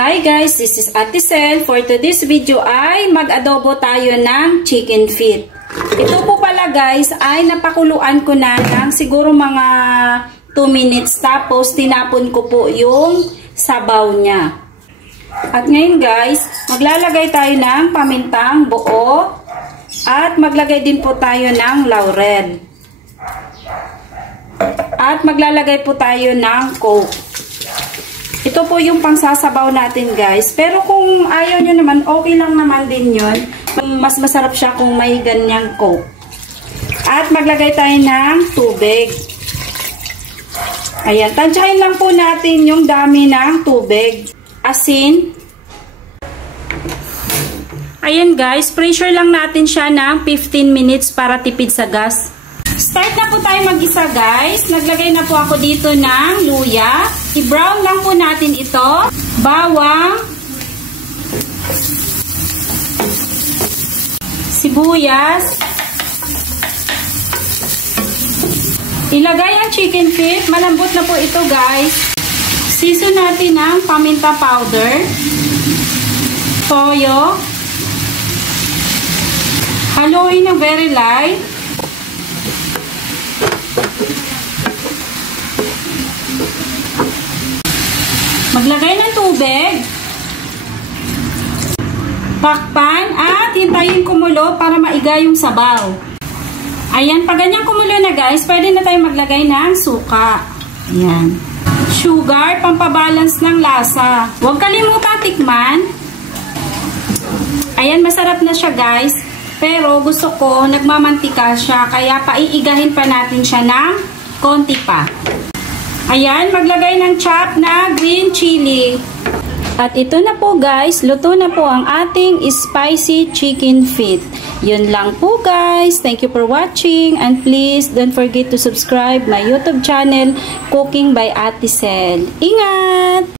Hi guys, this is Ate Sel. For today's video ay mag-adobo tayo ng chicken feet. Ito po pala guys ay napakuluan ko na ng siguro mga 2 minutes, tapos tinapon ko po yung sabaw niya. At ngayon guys, maglalagay tayo ng pamintang buo at maglagay din po tayo ng laurel. At maglalagay po tayo ng coke. Ito po yung pangsasabaw natin guys. Pero kung ayaw nyo naman, okay lang naman din yun. Mas masarap siya kung may ganyang coke. At maglagay tayo ng tubig. Ayan, tansyahin lang po natin yung dami ng tubig. Asin. Ayan guys, pressure lang natin siya ng 15 minutes para tipid sa gas. Start na po tayo mag-isa guys. Naglagay na po ako dito ng luya. I-brown lang po natin ito. Bawang. Sibuyas. Ilagay ang chicken feet. Malambot na po ito guys. Season natin ng paminta powder. Toyo. Haluin ng very light. Maglagay ng tubig. Takpan at hintayin kumulo para maiga yung sabaw. Ayan, pag ganyan kumulo na guys, pwede na tayo maglagay ng suka. Ayan. Sugar, pampabalance ng lasa. Huwag kalimutang tikman. Ayan, masarap na siya guys. Pero gusto ko, nagmamantika siya. Kaya paiigahin pa natin siya ng konti pa. Ayan, maglagay ng chop na green chili. At ito na po guys, luto na po ang ating spicy chicken feet. Yun lang po guys. Thank you for watching and please don't forget to subscribe my YouTube channel, Cooking by Ate Sel. Ingat!